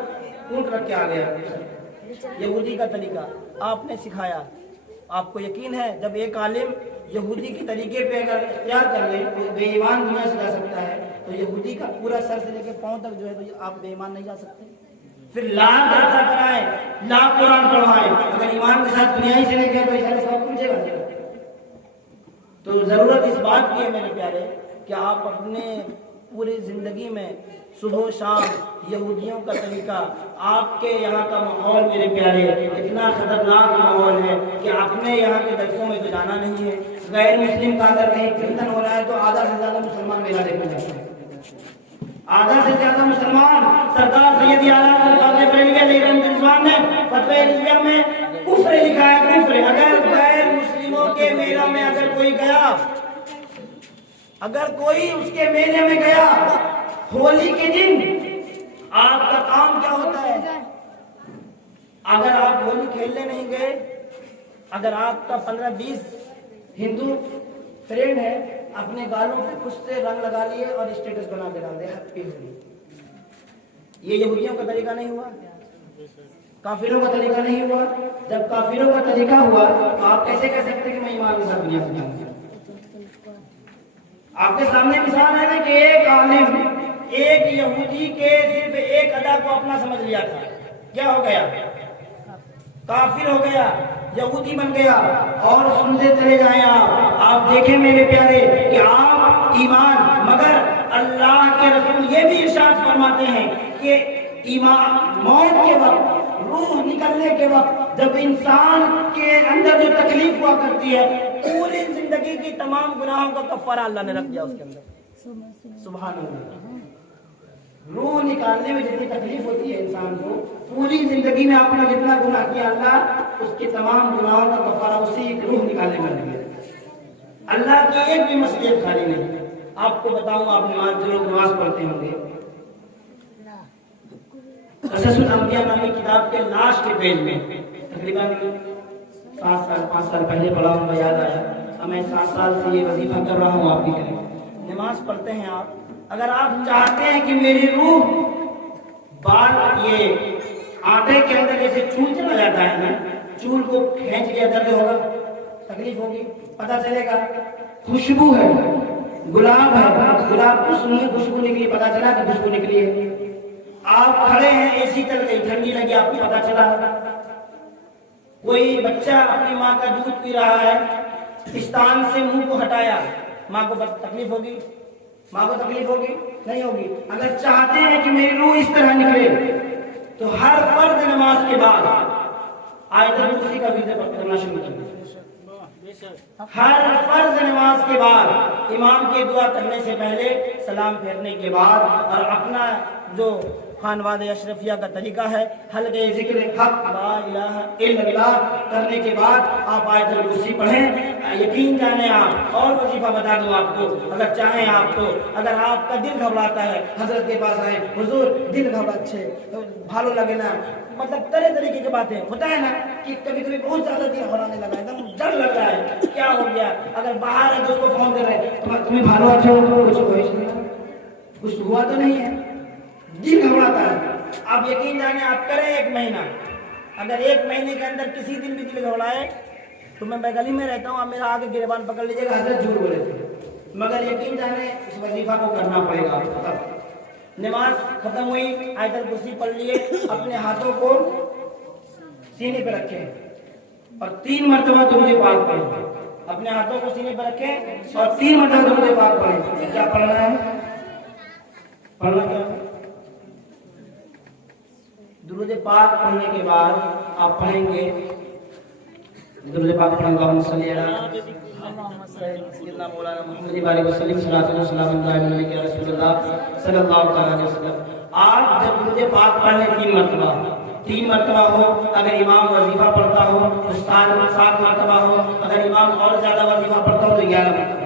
اونٹ رکھ کے آ گیا۔ یہودی کا طریقہ آپ نے سکھایا۔ آپ کو یقین ہے جب ایک عالم یہودی کے طریقے پہ اگر اختیار کر لے تو بے ایمان دنیا سے جا سکتا ہے، تو یہودی کا پورا سر سے لے کے پاؤں تک جو ہے تو آپ بے ایمان نہیں جا سکتے۔ پھر لاکھ درسہ کرائیں، لاکھ قرآن پڑھوائیں، اگر ایمان کے ساتھ دنیا ہی سے لے گئے تو اشارے سب پوچھے گا۔ تو ضرورت اس بات کی ہے میرے پیارے کہ آپ اپنے پوری زندگی میں صبح و شام یہودیوں کا طریقہ، آپ کے یہاں کا ماحول میرے پیارے اتنا خطرناک ماحول ہے کہ اپنے یہاں کے درسوں میں تو جانا نہیں ہے۔ غیر مسلم کا اگر کہیں کیرتن ہو رہا ہے تو آدھا سے زیادہ مسلمان میلہ دیکھنے جاتے ہیں، آدھا سے زیادہ مسلمان۔ سرکار سید اعلیٰ فاضل بریلوی علیہ رحمۃ نے فتوی رضویہ میں کفر لکھا ہے، کفر۔ اگر غیر مسلموں کے میلہ میں اگر کوئی گیا، اگر کوئی اس کے میلے میں گیا ہولی کے دن آپ کا کام کیا ہوتا ہے؟ اگر آپ ہولی کھیلنے نہیں گئے، اگر آپ کا 15-20 ہندو فرینڈ ہے، اپنے گالوں پہ خود سے رنگ لگا لیے اور اسٹیٹس بنا کے ڈال دے ہیپی ہولی، یہ یہودیوں کا طریقہ نہیں ہوا؟ کافروں کا طریقہ نہیں ہوا؟ جب کافروں کا طریقہ ہوا تو آپ کیسے کہہ سکتے کہ میں ایمان کے ساتھ دنیا سے جاؤں گا؟ آپ کے سامنے مثال ہے نا کہ ایک عالم ایک یہودی کے صرف ایک ادا کو اپنا سمجھ لیا تھا، کیا ہو گیا؟ کافر ہو گیا، یہودی بن گیا۔ اور سنتے چلے جائیں آپ دیکھیں میرے پیارے کہ آپ ایمان، مگر اللہ کے رسول یہ بھی ارشاد فرماتے ہیں کہ ایمان موت کے وقت، روح نکلنے کے وقت جب انسان کے اندر جو تکلیف ہوا کرتی ہے، پوری زندگی کی تمام گناہوں کا کفارہ اللہ نے رکھ دیا اس کے اندر۔ سبحان اللہ۔ روح نکالنے میں جتنی تکلیف ہوتی ہے انسان کو، پوری زندگی میں آپ نے جتنا گناہ کیا، اللہ اس کے تمام گناہوں کا کفارہ اسی روح نکالنے میں لگے۔ اللہ کی ایک بھی مسئلہ خالی نہیں۔ آپ کو بتاؤں، آپ جو لوگ نماز پڑھتے ہوں گے، قصص الانبیاء نامی کتاب کے لاسٹ کے پیج میں تقریباً 5 سال پہلے پڑھا ہوں، میں یاد آیا، اب میں 7 سال سے یہ وظیفہ کر رہا ہوں آپ کی طرح۔ نماز پڑھتے ہیں آپ، اگر آپ چاہتے ہیں کہ میری روح بال یہ آٹے کے اندر جیسے چول چلا جاتا ہے نا، چول کو کھینچ لیا درد ہوگا، تکلیف ہوگی، پتہ چلے گا۔ خوشبو ہے، گلاب ہے، گلاب کو سنیے خوشبو نکلی، پتہ چلا کہ خوشبو نکلی ہے۔ آپ کھڑے ہیں، اے سی چل گئی، ٹھنڈی لگی، آپ کو پتہ چلا۔ کوئی بچہ اپنی ماں کا دودھ پی رہا ہے، پستان سے منہ کو ہٹایا، ماں کو تکلیف ہوگی؟ ماں کو تکلیف ہوگی؟ نہیں ہوگی۔ اگر چاہتے ہیں کہ میری روح اس طرح نکلے تو ہر فرض نماز کے بعد آیت الکرسی کا ورد پڑھنا شروع کر دیں۔ ہر فرض نماز کے بعد امام کے دعا کرنے سے پہلے، سلام پھیرنے کے بعد، اور اپنا جو خانواد اشرفیہ کا طریقہ ہے، حلقے ذکر حق لا الہ الا اللہ کرنے کے بعد آپ آیت الکرسی پڑھیں۔ یقین جانیں آپ، اور وظیفہ بتا دوں آپ کو، اگر چاہیں آپ تو، اگر آپ کا دل گھبراتا ہے، حضرت کے پاس آئیں، حضور دل گھبراچھے بھالو لگے نا، مطلب طرح طریقے کی باتیں ہوتا ہے نا کہ کبھی کبھی بہت زیادہ دل گھبرانے لگا ہے، ایک دم ڈر لگ رہا ہے، کیا ہو گیا؟ اگر باہر ہے تو اس کو فون کر رہے ہیں، تمہیں بھالو اچھا ہو، کچھ ہوا تو نہیں ہے، دل گھبراتا ہے۔ آپ یقین جانے آپ کریں 1 مہینہ، اگر 1 مہینے کے اندر کسی دن بھی دل گھبرائے تو میں گلی میں رہتا ہوں، آپ میرا آگے گریبان پکڑ لیجیے گا، حضرت جھوٹ بولے تھے، مگر یقین جانے اس وظیفہ کو کرنا پڑے گا۔ نماز ختم ہوئی، آیت الکرسی پڑھ لیے، اپنے ہاتھوں کو سینے پہ رکھیں اور 3 مرتبہ درود پاک پڑھیں۔ اپنے ہاتھوں کو سینے پہ رکھیں اور 3 مرتبہ درود پاک پڑھیں۔ کیا پڑھنا ہے؟ پڑھنا کیا ہے؟ درود پاک پڑھنے کے بعد آپ پڑھیں گے، درود پاک پڑھیں گے، اللہم صلی علی سیدنا مولانا محمد علیہ وسلم، صلاۃ و سلام علیہ رسول اللہ صلی اللہ علیہ وسلم۔ آپ جب درود پاک پڑھیں 3 مرتبہ ہو، اگر امام وظیفہ پڑھتا ہو تو 7 مرتبہ ہو، اگر امام اور زیادہ وظیفہ پڑھتا ہو تو 11 مرتبہ،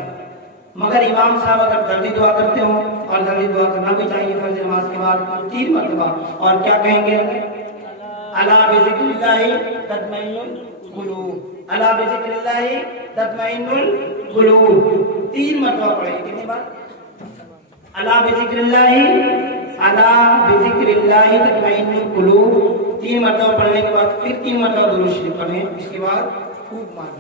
مگر امام صاحب اگر جلدی دعا کرتے ہو، اور جلدی دعا کرنا بھی چاہیے فرض نماز کے بعد، 3 مرتبہ۔ اور کیا کہیں گے؟ الا بذکر اللہ تطمئن القلوب، الا بذکر اللہ تطمئن القلوب، 3 مرتبہ پڑھیں گے۔ کتنی بار؟ الا بذکر اللہ، الا بذکر اللہ تطمئن القلوب، 3 مرتبہ پڑھنے کے بعد پھر 3 مرتبہ درود شریف پڑھیں، اس کے بعد خوب مانیں۔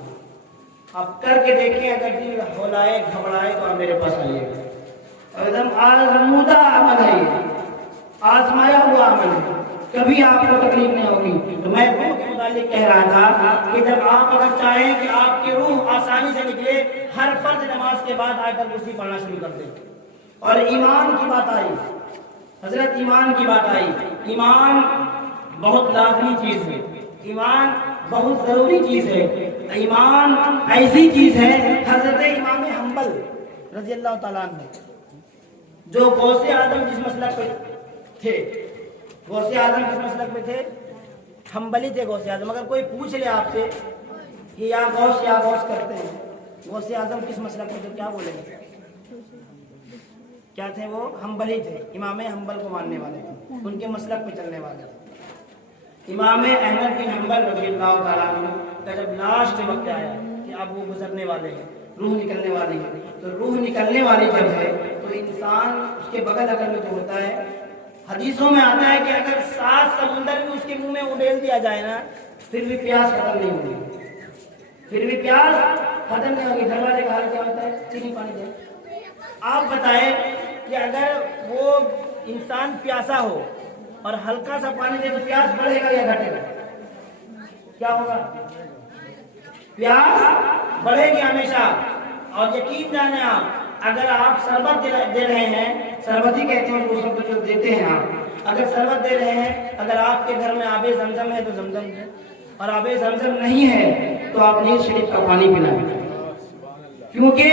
آپ کر کے دیکھیں، اگر دل ہولائے گھبرائے تو آپ میرے پاس آئیے گا۔ ایک دم آزمودہ عمل ہے، آزمایا ہوا عمل ہے، کبھی آپ کو تکلیف نہیں ہوگی۔ تو میں روح کے متعلق کہہ رہا تھا کہ جب آپ اگر چاہیں کہ آپ کی روح آسانی سے نکلے، ہر فرض نماز کے بعد آیت الکرسی پڑھنا شروع کر دیں۔ اور ایمان کی بات آئی، حضرت ایمان کی بات آئی، ایمان بہت لازمی چیز ہے، ایمان بہت ضروری چیز ہے۔ ایمان ایسی چیز ہے، حضرت امام حنبل رضی اللہ تعالیٰ عنہ جو غوث اعظم جس مسلک پہ تھے، غوث اعظم کس مسلک پہ تھے؟ حنبلی تھے غوث اعظم۔ اگر کوئی پوچھ لے آپ سے کہ یا غوث کرتے ہیں، غوث اعظم کس مسلک پہ تھے، کیا بولیں گے؟ کیا تھے وہ؟ حنبلی تھے، امام حنبل کو ماننے والے تھے، ان کے مسلک پہ چلنے والے تھے۔ امام احمد بن حنبل رضی اللہ تعالیٰ عنہ کا جب لاسٹ وقت آیا کہ اب وہ گزرنے والے ہیں، روح نکلنے والی ہے، تو روح نکلنے والی جب ہے تو انسان اس کے بغل اگر میں جو ہوتا ہے، حدیثوں میں آتا ہے کہ اگر 7 سمندر بھی اس کے منہ میں اڈیل دیا جائے نا پھر بھی پیاس ختم نہیں ہوگی، پھر بھی پیاس ختم نہیں ہوگی۔ گھر والے کا حال کیا ہوتا ہے؟ چینی پانی دے۔ آپ بتائیں کہ اگر وہ انسان پیاسا ہو اور ہلکا سا پانی دے تو پیاس بڑھے گا یا گھٹے گا؟ کیا ہوگا؟ پیاس بڑھے گی ہمیشہ۔ اور یقین جانے آپ، اگر آپ شربت دے رہے ہیں، شربت ہی کہتے ہیں وہ سب جو دیتے ہیں آپ، اگر شربت دے رہے ہیں، اگر آپ کے گھر میں آب زمزم ہے تو زمزم ہے، اور آب زمزم نہیں ہے تو آپ نیل شریف کا پانی پلائیں، کیونکہ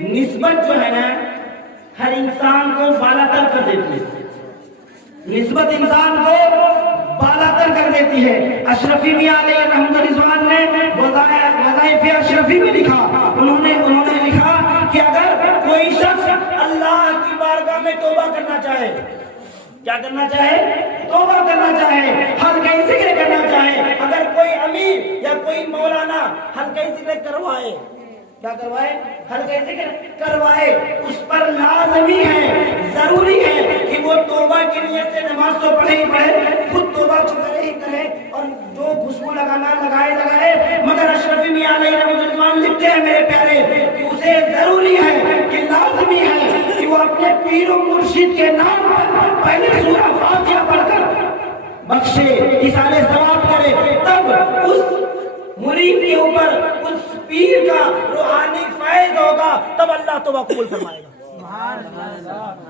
نسبت جو ہے نا ہر انسان کو بالا تر کر دیتی ہے، نسبت انسان کو بالا تر کر دیتی ہے۔ اشرفی بھی علیہ رحمۃ رضوان نے وظائف اشرفی میں لکھا، انہوں نے لکھا کہ اگر کوئی شخص اللہ کی بارگاہ میں توبہ کرنا چاہے، کیا کرنا چاہے؟ توبہ کرنا چاہے، حلقہ ذکر کرنا چاہے، اگر کوئی امیر یا کوئی مولانا حلقہ ذکر کروائے، کیا کروائے؟ حلقہ ذکر کروائے، اس پر لازمی ہے، ضروری ہے کہ وہ توبہ کی نیت سے نماز تو پڑھے ہی پڑھے، خود توبہ تو کرے ہی کرے، اور جو خوشبو لگانا لگائے، مگر اشرفی میاں علیہ رحمۃ رضوان لکھتے ہیں میرے پیارے کہ اسے ضروری ہے کہ لازمی ہے کہ وہ اپنے پیر و مرشد کے نام پر پہلے سورہ فاتحہ پڑھ کر بخشے، اِسالے ثواب کرے، تب اس مرید کے اوپر اس پیر کا روحانی فیض ہوگا، تب اللہ توبہ قبول فرمائے گا۔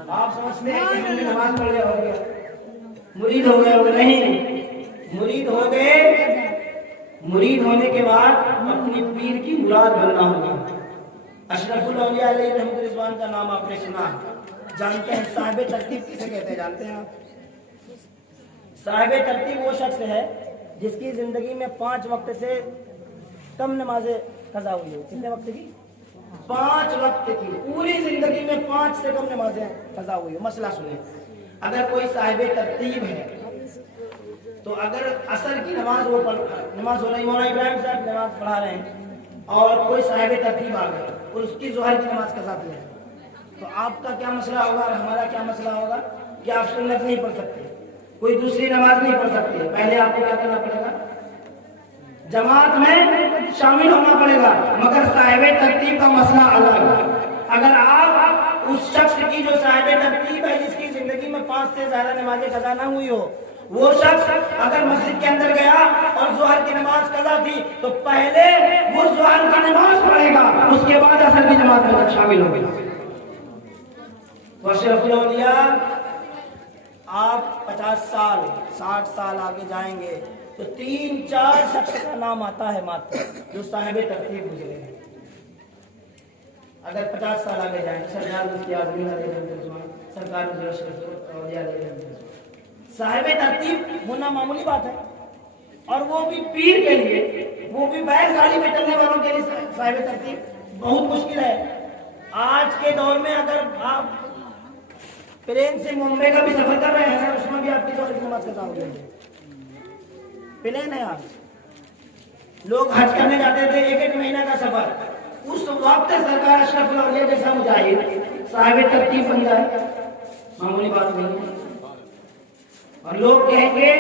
آپ سمجھتے ہیں کہ ہم نے نماز پڑھ لیا ہو گیا، مرید ہو گئے؟ نہیں، مرید ہو گئے، مرید ہونے کے بعد اپنی پیر کی مراد بننا ہوگا۔ اشرف الاولیاء علیہ رحمۃ رضوان کا نام آپ نے سنا، جانتے ہیں صاحب ترتیب کسے کہتے ہیں؟ جانتے ہیں آپ؟ صاحب ترتیب وہ شخص ہے جس کی زندگی میں 5 وقت سے کم نمازیں قضا ہوئی ہو۔ کتنے وقت کی؟ 5 وقت کی، پوری زندگی میں 5 سے کم نمازیں قضا ہوئی ہو۔ مسئلہ سنیں، اگر کوئی صاحب ترتیب ہے تو اگر عصر کی نماز ہو رہی، مولانا ابراہیم صاحب نماز پڑھا رہے ہیں اور کوئی صاحب ترتیب آ گئے اور اس کی ظہر کی نماز قضا دی ہے، تو آپ کا کیا مسئلہ ہوگا اور ہمارا کیا مسئلہ ہوگا کہ آپ سنت نہیں پڑھ سکتے، کوئی دوسری نماز نہیں پڑھ سکتے؟ پہلے آپ کو کیا کرنا پڑے گا؟ جماعت میں شامل ہونا پڑے گا، مگر صاحب ترتیب کا مسئلہ الگ۔ اگر آپ اس شخص کی جو صاحب ترتیب ہے جس کی زندگی میں 5 سے زیادہ نمازیں قضا نہ ہوئی ہو، وہ شخص اگر مسجد کے اندر گیا اور ظہر کی نماز قضا تھی تو پہلے وہ ظہر کی نماز پڑھے گا، اس کے بعد عصر کی جماعت میں شامل ہوگا۔ اشرف الاولیاء آپ 50 سال 60 سال آگے جائیں گے تو 3-4 شخص کا نام آتا ہے ماتر جو صاحب ترتیب گزرے ہیں۔ اگر 50 سال آگے جائیں، سرکار مفتی اعظم علیہ رحمۃ، سرکار مفتی اشرف الاولیاء علیہ رحمۃ، صاحب ترتیب ہونا معمولی بات ہے، اور وہ بھی پیر کے لیے، وہ بھی بیل گاڑی میں چلنے والوں کے لیے صاحب ترتیب بہت مشکل ہے۔ آج کے دور میں اگر آپ پلین سے ممبئی کا بھی سفر کر رہے ہیں، اس میں بھی آپ کی ظہر کی نماز قضا ہو جائے گی۔ پلین ہے، آپ لوگ حج کرنے جاتے تھے 1-1 مہینہ کا سفر، اس وقت سرکار اشرف الاولیاء جیسا مجاہد صاحب ترتیب بن جائے، معمولی بات نہیں ہے۔ اور لوگ کہیں گے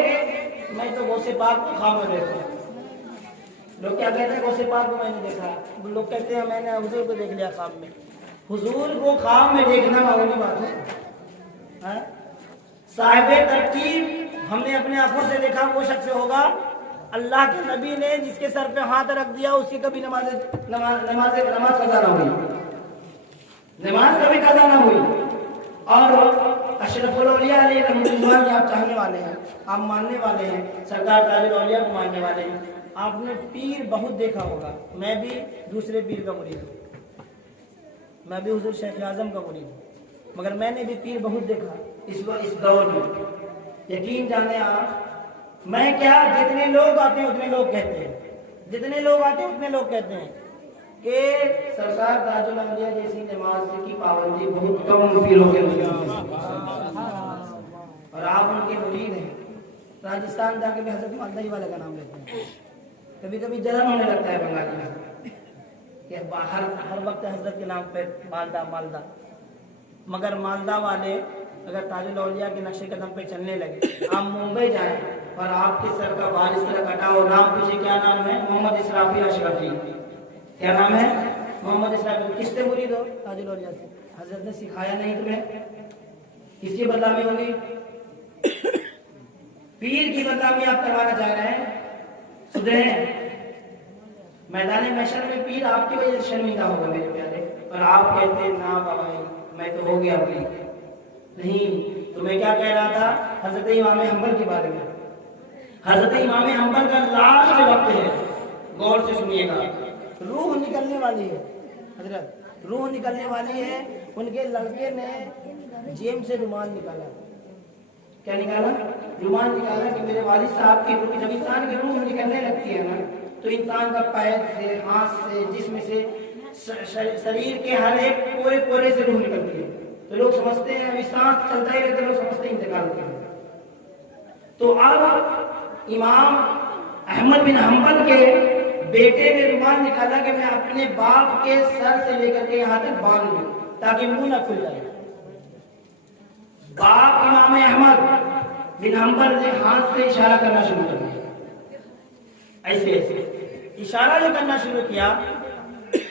میں تو غوث پاک کو خواب میں دیکھا ہوں۔ لوگ کیا کہتے ہیں؟ غوث پاک کو میں نے دیکھا۔ لوگ کہتے ہیں میں نے حضور کو دیکھ لیا خواب میں۔ حضور کو خواب میں دیکھنا معمولی بات ہے؟ صاحب ترتیب ہم نے اپنے آنکھوں سے دیکھا وہ شخص ہوگا اللہ کے نبی نے جس کے سر پہ ہاتھ رکھ دیا اس کی کبھی نماز قضا نہ ہوئی، نماز کبھی قضا نہ ہوئی۔ اور اشرف الاولیاء علیہ رحمۃ اللہ آپ چاہنے والے ہیں، آپ ماننے والے ہیں، سرکار تاج الاولیاء کو ماننے والے ہیں، آپ نے پیر بہت دیکھا ہوگا۔ میں بھی دوسرے پیر کا مرید ہوں، میں بھی حضور شیخ اعظم کا مرید ہوں، مگر میں نے بھی پیر بہت دیکھا اس دور میں۔ یقین جانے آپ، میں کیا جتنے لوگ آتے ہیں اتنے لوگ کہتے ہیں، جتنے لوگ آتے ہیں اتنے لوگ کہتے ہیں کہ سرکار تاج الانبیاء جیسی نماز کی پابندی بہت کم پیروں کے اور آپ ان کے مرید ہیں. راجستھان جا کے بھی حضرت مالدہ ہی والے کا نام لیتے ہیں. کبھی کبھی جلن ہونے لگتا ہے بنگالی میں کہ ہر وقت حضرت کے نام پہ مالدہ مالدہ. مگر مالدہ والے اگر تاج الاولیاء کے نقش قدم پہ چلنے لگے, آپ ممبئی جائیں اور آپ کے سر کا بال اس طرح کٹا ہو, نام پوچھے کیا نام ہے, محمد اسرافیل اشرفی. کیا نام ہے؟ محمد اسرافیل. کس سے مرید ہو؟ تاج الاولیاء سے. حضرت نے سکھایا نہیں تمہیں, کس کی بدنامی ہوگی؟ پیر کی بدنامی آپ کروانا چاہ رہے ہیں. سدھریں. میدان محشر میں پیر آپ کی وجہ سے شرمندہ ہوگا میرے پیارے, اور آپ کہتے ہیں نا بابا میں تو ہو گیا پیر. نہیں, تو میں کیا کہہ رہا تھا حضرت امام حنبل کے بارے میں. حضرت امام حنبل کا لاسٹ وقت ہے, غور سے سنیے گا. روح نکلنے والی ہے حضرت, روح نکلنے والی ہے. ان کے لڑکے نے جیب سے رومال نکالا. کیا نکالا؟ رومال نکالا کہ میرے والد صاحب کی روح. جب انسان کی روح نکلنے لگتی ہے نا تو انسان کا پیر سے, ہاتھ سے, جسم سے, شریر کے ہر ایک پورے پورے سے روح نکلتی ہے. تو لوگ سمجھتے ہیں ابھی سانس چلتا ہی رہتا ہے, لوگ سمجھتے ہیں انتقال ہو گیا. تو اب امام احمد بن حنبل کے بیٹے نے رومال نکالا کہ میں اپنے باپ کے سر سے لے کر کے یہاں تک باندھ لوں تاکہ منہ نہ کھل جائے. باپ امام احمد بن حنبل نے ہاتھ سے اشارہ کرنا شروع کر دیا. ایسے ایسے اشارہ جو کرنا شروع کیا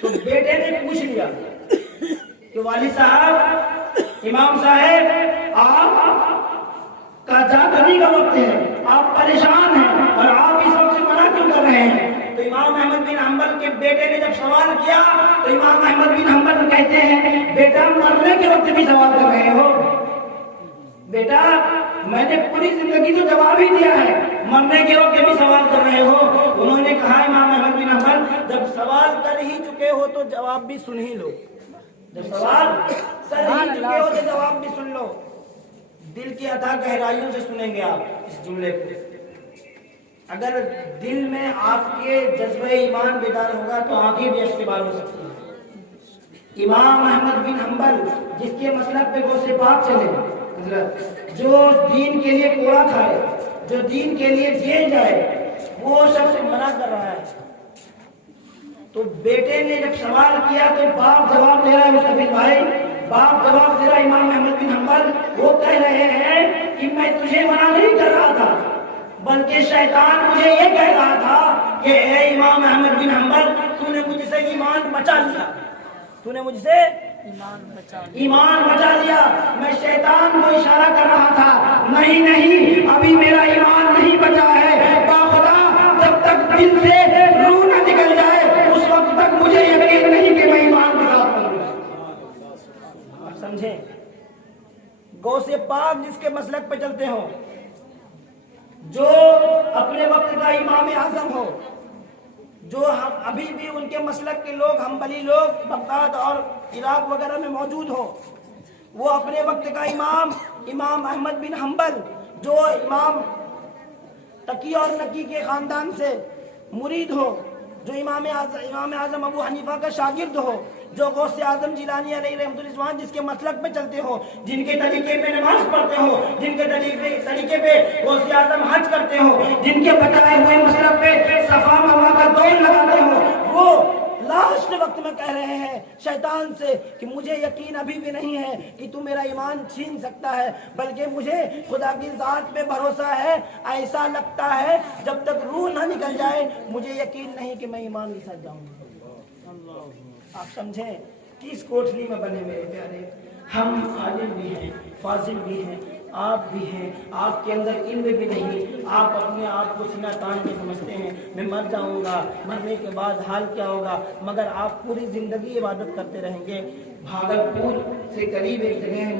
تو بیٹے نے پوچھ لیا کہ والد صاحب, امام صاحب, آپ کا جا کرنے کا وقت ہے, آپ پریشان ہیں اور آپ اس وقت سے منع کیوں کر رہے ہیں؟ تو امام احمد بن حنبل کے بیٹے نے جب سوال کیا تو امام احمد بن حنبل کہتے ہیں بیٹا مرنے کے وقت بھی سوال کر رہے ہو؟ بیٹا میں نے پوری زندگی تو جواب ہی دیا ہے, مرنے کے وقت بھی سوال کر رہے ہو؟ انہوں نے کہا امام احمد بن حنبل جب سوال کر ہی چکے ہو تو جواب بھی سن ہی لو. جب سوال کر ہی چکے ہو تو جواب بھی سن لو. دل کی عطا گہرائیوں سے سنیں گے آپ اس جملے کو. اگر دل میں آپ کے جذبہ ایمان بیدار ہوگا تو آگے بھی استعمال ہو سکتی ہے. امام احمد بن حنبل جس کے مسلک پہ غوث پاک چلے حضرت, جو دین کے لیے کوڑا کھائے, جو دین کے لیے جیل جائے, وہ شخص منع کر رہا ہے. تو بیٹے نے جب سوال کیا تو باپ جواب دے رہا ہے مستفیض بھائی, باپ جواب دے رہا ہے امام احمد بن حنبل. وہ کہہ رہے ہیں کہ میں تجھے منع نہیں کر رہا تھا بلکہ شیطان مجھے یہ کہہ رہا تھا کہ اے امام احمد بن حنبل تو نے مجھ سے ایمان بچا لیا, تو نے مجھ سے ایمان بچا لیا. میں شیطان کو اشارہ کر رہا تھا نہیں نہیں ابھی میرا ایمان نہیں بچا ہے. باخدا جب تک دل سے روح نہ نکل جائے اس وقت تک مجھے یقین نہیں کہ میں ایمان کے ساتھ بنوں. آپ سمجھیں, غوث پاک جس کے مسلک پہ چلتے ہو, جو اپنے وقت کا امام اعظم ہو, جو ابھی بھی ان کے مسلک کے لوگ, حنبلی لوگ بغداد اور عراق وغیرہ میں موجود ہو, وہ اپنے وقت کا امام احمد بن حنبل جو امام تقی اور نقی کے خاندان سے مرید ہو, جو امام اعظم ابو حنیفہ کا شاگرد ہو, جو غوث اعظم جیلانی علیہ رحمۃ الرضوان جس کے مسلک پہ چلتے ہو, جن کے طریقے پہ نماز پڑھتے ہو, جن کے طریقے پہ غوث اعظم حج کرتے ہو, جن کے بتائے ہوئے مسلک پہ صفا مروا کا دوڑ لگاتے ہو, وہ لاسٹ وقت میں کہہ رہے ہیں شیطان سے کہ مجھے یقین ابھی بھی نہیں ہے کہ تو میرا ایمان چھین سکتا ہے, بلکہ مجھے خدا کی ذات پہ بھروسہ ہے. ایسا لگتا ہے جب تک روح نہ نکل جائے مجھے یقین نہیں کہ میں ایمان کے ساتھ جاؤں گا. آپ سمجھیں کس کوٹھلی میں بنے میرے پیارے. ہم عالم بھی ہیں, فاضل بھی ہیں, آپ بھی ہیں, آپ کے اندر علم بھی نہیں, آپ اپنے آپ کو سینہ تان کے سمجھتے ہیں میں مر جاؤں گا, مرنے کے بعد حال کیا ہوگا, مگر آپ پوری زندگی عبادت کرتے رہیں گے. بھاگلپور سے قریب ایک جگہ ہے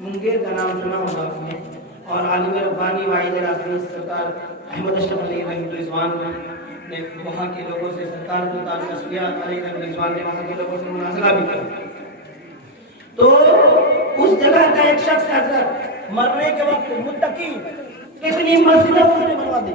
منگیر کا نام سنا ہوگا آپ نے, اور عالم ربانی واحد راسمی سرکار احمد اشرف علیہ رحمۃ الرضوان نے وہاں کے لوگوں سے, سرکار کو تعلق علیہ رحمۃ الرضوان نے وہاں کے لوگوں سے مناظرہ بھی کیا. تو اس جگہ کا ایک شخص حضرت مرنے کے وقت متقی کتنی مسجدیں اس نے بنوا دی.